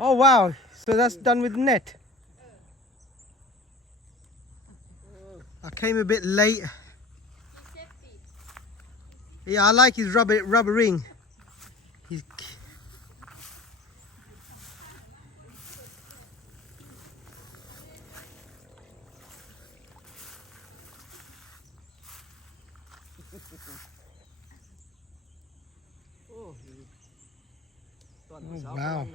Oh wow, so that's done with net. I came a bit late. Yeah, I like his rubber ring. He's Oh, wow.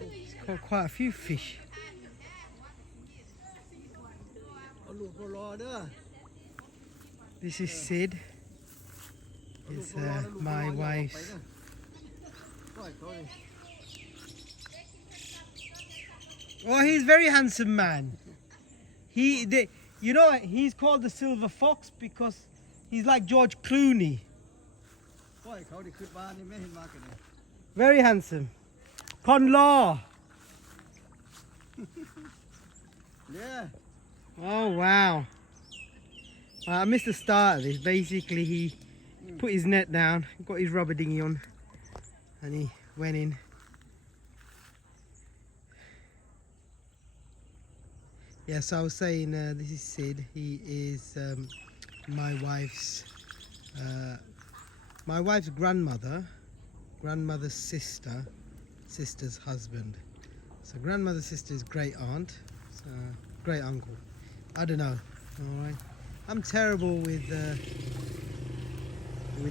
It's caught quite a few fish. This is Sid. It's my wife's. Oh, he's a very handsome man. You know, he's called the Silver Fox because he's like George Clooney. Very handsome. Con Law. Yeah. Oh wow. I missed the start of this. Basically, he put his net down, got his rubber dinghy on, and he went in. Yeah, so I was saying, this is Sid. He is my wife's grandmother's sister's husband. So grandmother's sister's great aunt, so great uncle. I don't know. All right, I'm terrible with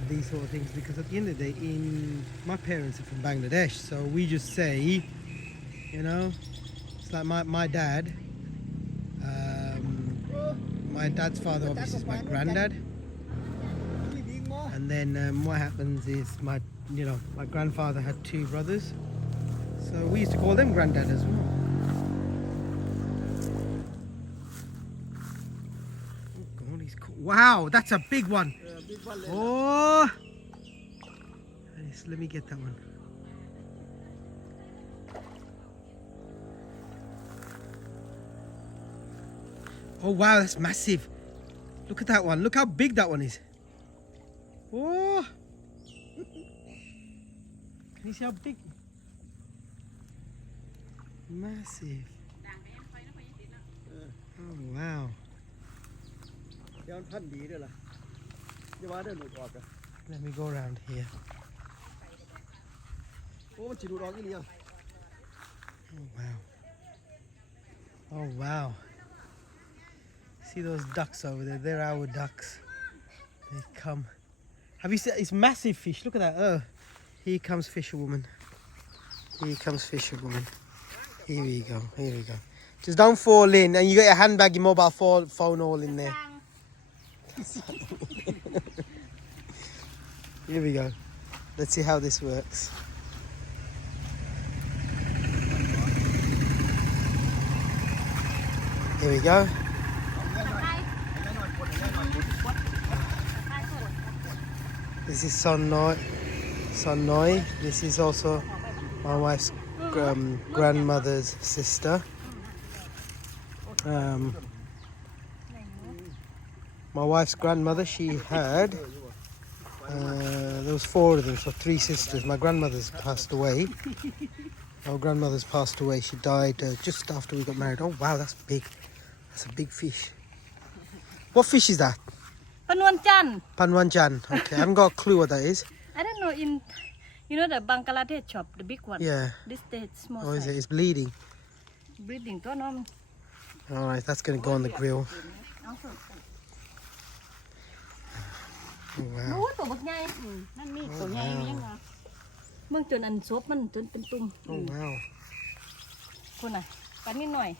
these sort of things because at the end of the day, my parents are from Bangladesh, so we just say, you know, it's like my dad. My dad's father obviously is my granddad, and then what happens is my grandfather had two brothers, so we used to call them granddad as well. Oh God, he's cool. Wow, that's a big one. Oh, let me get that one. Oh wow, that's massive. Look at that one. Look how big that one is. Oh. Can you see how big? Massive. Oh wow. Let me go around here. Oh wow. Oh wow. See those ducks over there? They're our ducks. They come. Have you seen? It's massive fish. Look at that. Oh, here comes fisherwoman. Here comes fisherwoman. Here we go. Here we go. Just don't fall in, and you got your handbag, your mobile phone all in there. Here we go. Let's see how this works. Here we go. This is Son Noi. This is also my wife's grandmother's sister. My wife's grandmother, she had, there was four of them, so three sisters. My grandmother's passed away. Our grandmother's passed away. She died just after we got married. Oh wow, that's big. That's a big fish. What fish is that? Panwanjan. Panwanjan. Okay, I haven't got a clue what that is. I don't know, the Bangladesh shop, the big one. Yeah. This the small Oh, is size. it? It's bleeding. Breeding to no. Alright, that's going to go on the grill. Oh, wow. รู้ตัวบักใหญ่นั่นมีตัวใหญ่มียังไงเมืองจนอันซบมันจนเป็นตุ่ม Oh wow. คนน่ะปลานิดหน่อย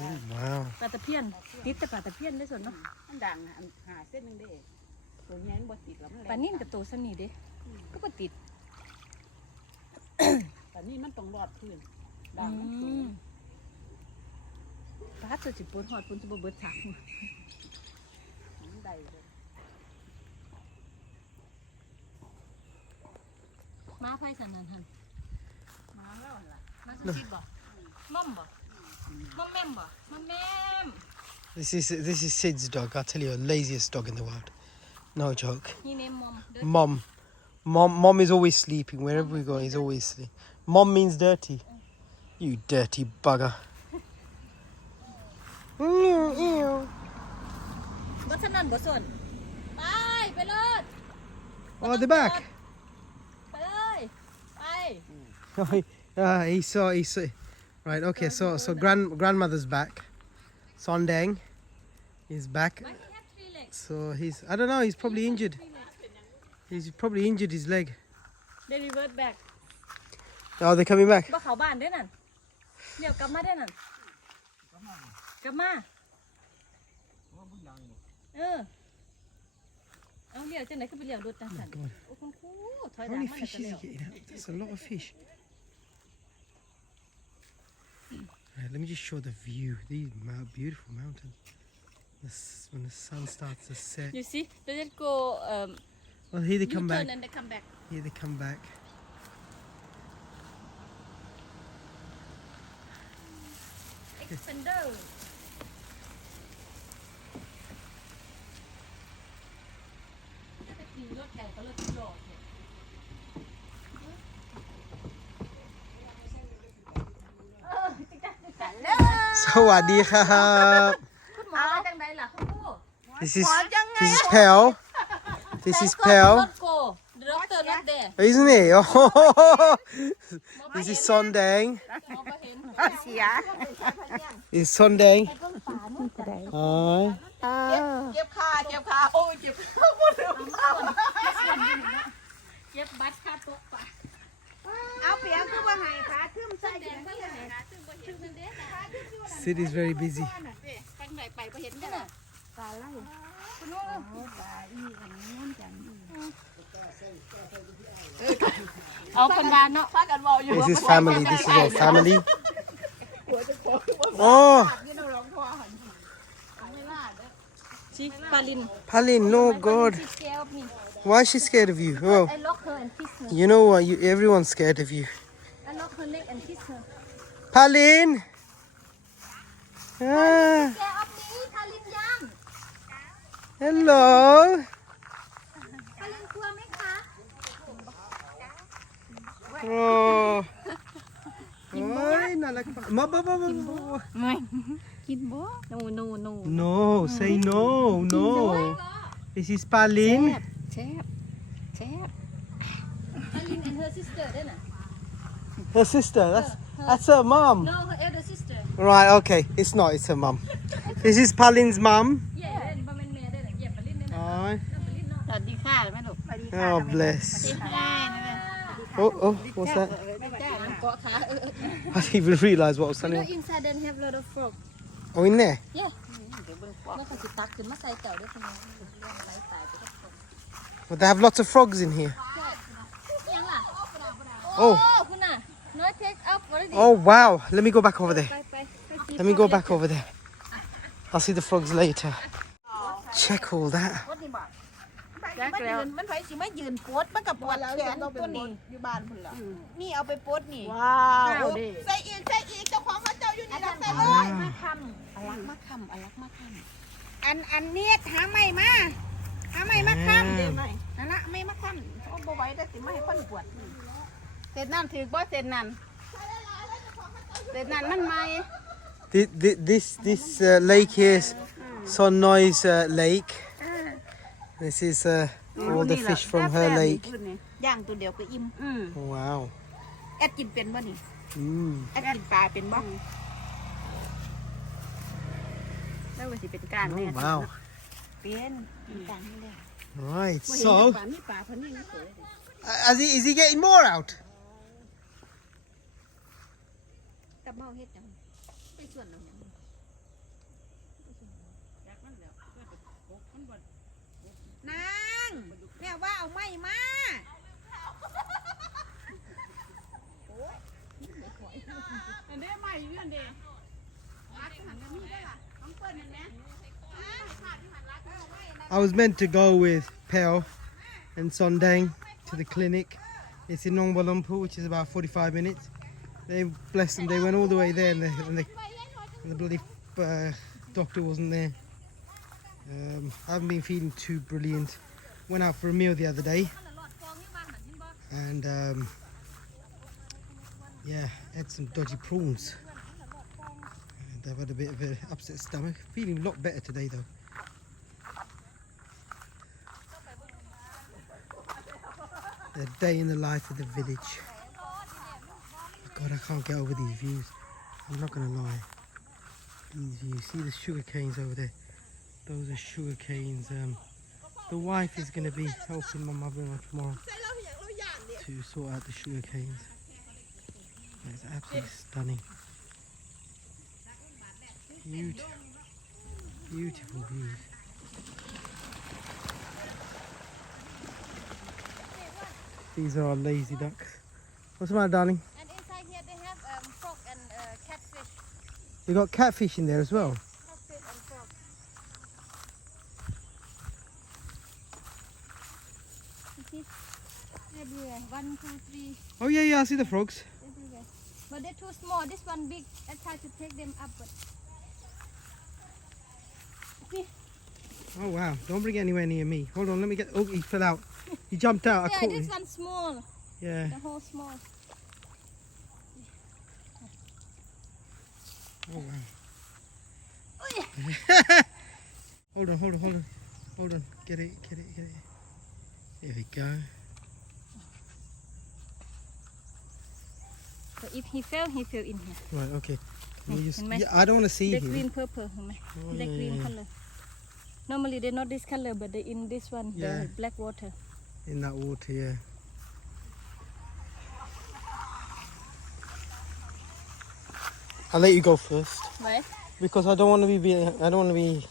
Oh wow. ปลาตะเพียนติดแต่ปลาตะเพียนได้ส่วนเนาะ มันดังอันหาเส้นหนึงเด้ตัวใหญ่มันบ่ติดแล้วมัน ปลานิ่นกับตัวสนิทเด้ก็บ่ติด แต่นี่มันต้องรอดพื้นดังมันสูง ปลาตัวจิปวดหอดปุ่นจะบ่เบิดถัง มันได้เลย มาไฟสันนันหัน มาแล้วล่ะ มาสุจิตบ่ม่อมบ่ม่อมแม่มบ่ม่อมแม่ม This is Sid's dog. I'll tell you, the laziest dog in the world. No joke. He named Mom. Mom. Mom is always sleeping. Wherever we go, he's always sleeping. Mom means dirty. You dirty bugger. บ่สนั่นบ่สนไปเลย Oh, they're back. ไปเลยไป He saw. Right. Okay. So grandmother's back. Sondeng is back. Why he have 3 legs So he's. I don't know. He's probably injured. He's probably injured his leg. they revert back Oh, they're coming back. บ่เข้าบ้านเด้อนั่นเลี้ยวกลับมาเด้อนั่นกลับมาเอาเลี้ยวจังได๋คือไปเลี้ยวรถจังซั่นโอ้คุณครูถอย How หลัง many มา fish แล้ว is he getting out? That's a lot of fish. Right, let me just show the view. These beautiful mountains. When the sun starts to set. You see they just go Oh, here they come back. U-turn and they come back Here they come back. extender จะขี่รถใหญ่ก็รถโลกเนี่ย Sawadee khap. คุณหมอว่าจังไดล่ะคุณครู This is Pel. This is Pel. Not go the doctor not there Isn't it? Oh, this is Sondeng. หมอบ่เห็น เสีย This is Sondeng. เบิ่งป่านู่นก็ได้ Hi. เจ็บขาโอ้ยเจ็บขาหมดเลย เย็บบัตรค่าตกป่า เอาเปียกคือว่าให้ขาทึมใส่ แดงก็ยังไงนะซึ่งบ่เห็นมันเด้อ Sid is very busy. จังไดไปบ่เห็นกันน่ะปลาไหลคุณลูกปลาอีอันนี้มันจังเอาคนบ้านเนาะ พากันเว้าอยู่ This is family. This is all family. Oh, นี่เราร้องพ่อหัน ชิปลาลิน Palin, no God. She's scared of me Why is she scared of you? Oh, I lock her and kiss her you know what? Everyone's scared of you. I lock her leg and kiss her Palin. Ah, scared of me ปลาลินยัง hello. ปลาลินกลัวไหมคะ Oh. Oi, nalak pa.ไม่กินบ่ no No, say no, no. This is Palin. แซ่บปลาลิน and her sister เด้อน่ะ Her sister. That's her mom. no her elder sister Right. Okay. It's not. It's her mom. This is Palin's mum. เย่เด้อนี่บ่แม่นแม่เด้อน่ะเย่ปลาลินเด้อน่ะ Alright. ปลาลินเนาะ สวัสดีค่ะแม่ลูกสวัสดีค่ะ Oh, bless. ได้นะ Oh, what's that? เกาะขา I didn't even realise what I was You know telling you. inside then have lot of frog Oh, in there? yeah แล้วเขาสิตักขึ้นมาใส่เต่าได้เป็นไงไหลตายไปกับคน Well, they have lots of frogs in here. ยังล่ะ Oh. คุณน่ะน้อยเทคอัพอะไรดิ Oh, wow. Let me go back over there. ไป Let me go back over there. I'll see the frogs later. Check all that. มันไผสิมายืนโพสมันกับปวดแขนตัวนี้อยู่บ้านพุ่นล่ะนี่เอาไปโพสนี่ว้าวใส่อีกเจ้าของเขาเจ้าอยู่นี่ล่ะใส่เลยมาคำอลักมาคำอันนี้หาไม้มาคำนั่นละไม่มาคำโอ้บ่ไหวได้สิมาให้คนปวดเสร็จนั่นถือบ่เสร็จนั่นมันไหม This lake here is Sonnoi's lake. This is all the fish from her lake. ย่างตัวเดียวก็อิ่ม Oh, wow. แอดกินเป็นบ่นี่ Mm. แอดกินปลาเป็นบ่แล้วว่าสิเป็นการ Oh, แน่ wow. เป็นกินการนี่แหละ Right. บ่เห็น So, ปลามีปลาเพิ่นนี่สวย is he getting more out? กับเมาเฮ็ดจังไปส่วนเอาหยัง นางแม่ว่าเอาไม้มาอันนี้ไม้อยู่อันเด้รักหันมีได้ล่ะต้องเปิ้นนั่นแหละ I was meant to go with Pel and Sondeng to the clinic. It's in Nong Lumpur, which is about 45 minutes. They bless them. They went all the way there, and the bloody doctor wasn't there. I haven't been feeling too brilliant. Went out for a meal the other day. and yeah, had some dodgy prawns. And I've had a bit of an upset stomach. Feeling a lot better today though. A day in the life of the village. God, I can't get over these views. I'm not gonna lie. These views. See the sugar canes over there? Those are sugar canes. The wife is gonna be helping my mother-in-law tomorrow to sort out the sugar canes. It's absolutely stunning. Beautiful, beautiful views. These are our lazy ducks. What's the matter, darling? And inside here they have frog and catfish. You got catfish in there as well. Catfish and frog. You see? Everywhere. 1, 2, 3. Oh yeah, I see the frogs. Everywhere. But they're too small. This one big. I try to take them up, but see? Oh wow! Don't bring it anywhere near me. Hold on, let me get. Oh, he fell out. He jumped out. I Yeah, caught this him. one's small. Yeah. The whole small. Oh wow. Hold on. Hold on. Get it. There we go. So if he fell in here. Right. Okay. Can you just, ห็นไหม? yeah, I don't want to see The him. green purple, เห็นไหม Oh, The yeah, green yeah. color. Normally they're not this color, but they're in this one, Yeah. the black water. In that water, yeah. I'll let you go first Right? because I don't want to be. I don't want to be.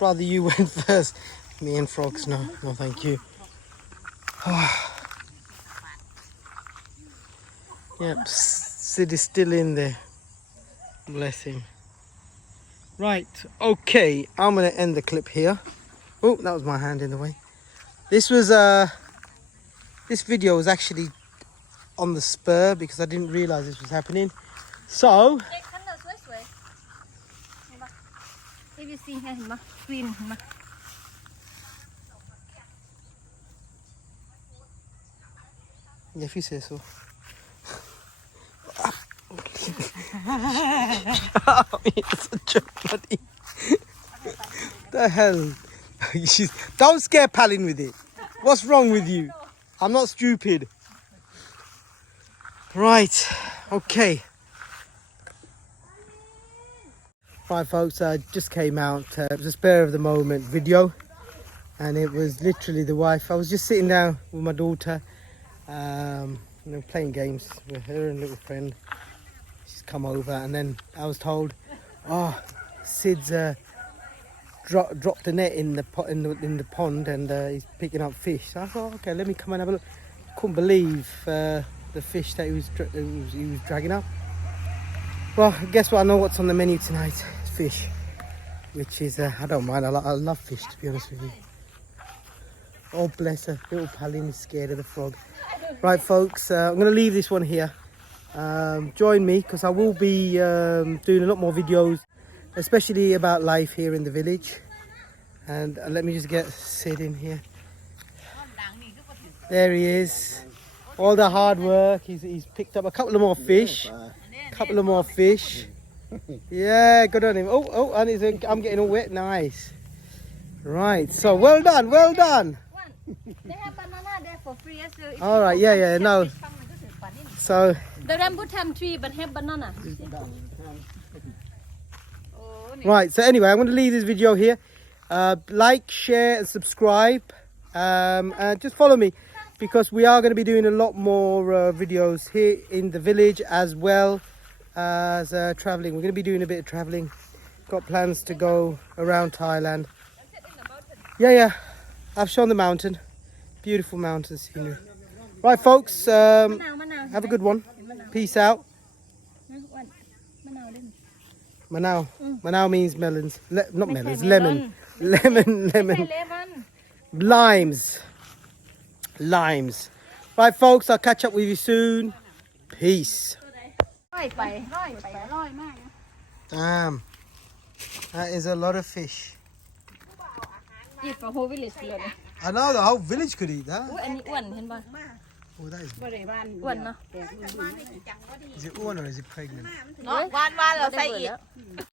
Rather you went first. Me and frogs, no, thank you. Yep, Sid is still in there. Bless him. Right, okay, I'm gonna end the clip here. Oh, that was my hand in the way. This was this video was actually on the spur because I didn't realize this was happening. So If you see here, เห็นไหม green เห็นไหม yeah, if you say so. It's a joke, buddy. The hell? Don't scare Palin with it. What's wrong with you? I'm not stupid. Right, okay. Right folks, I just came out, it was a spare of the moment video, and it was literally the wife. I was just sitting down with my daughter, playing games with her and a little friend. She's come over, and then I was told, oh, Sid's dropped a net in the pond, and he's picking up fish. So I thought, okay, let me come and have a look. Couldn't believe the fish that he was dragging up. Well, guess what? I know what's on the menu tonight. It's fish, which is I don't mind. I love fish, to be honest with you. Oh bless her, little Palin is scared of the frog. Right, folks, I'm going to leave this one here. Join me because I will be doing a lot more videos, especially about life here in the village. And let me just get Sid in here. There he is. All the hard work. He's picked up a couple of more fish. Couple of more fish. Yeah, good on him. Oh, and I'm getting all wet. Nice. Right. So well done. Well done. They have banana there for free as well. All right. Yeah. No. So. The rambutan tree, but have banana. Right. So anyway, I'm going to leave this video here. Like, share, and subscribe. And just follow me because we are going to be doing a lot more videos here in the village as well as traveling. We're going to be doing a bit of traveling. Got plans to go around Thailand. Yeah. I've shown the mountain. Beautiful mountain scenery. Right, folks. Have a good one. Peace out. Manao. Manao means melons. Not melons. Lemon. Lemon. Limes. Right, folks. I'll catch up with you soon. Peace. Damn. That is a lot of fish. Eat for whole village เลย I know the whole village could eat that. อันนี้อ้วนเห็นป่ะ Oh, that is. บ่ได้บ้านอ้วนเนาะ Is it one or is it pregnant? เนาะวานเราใส่อีก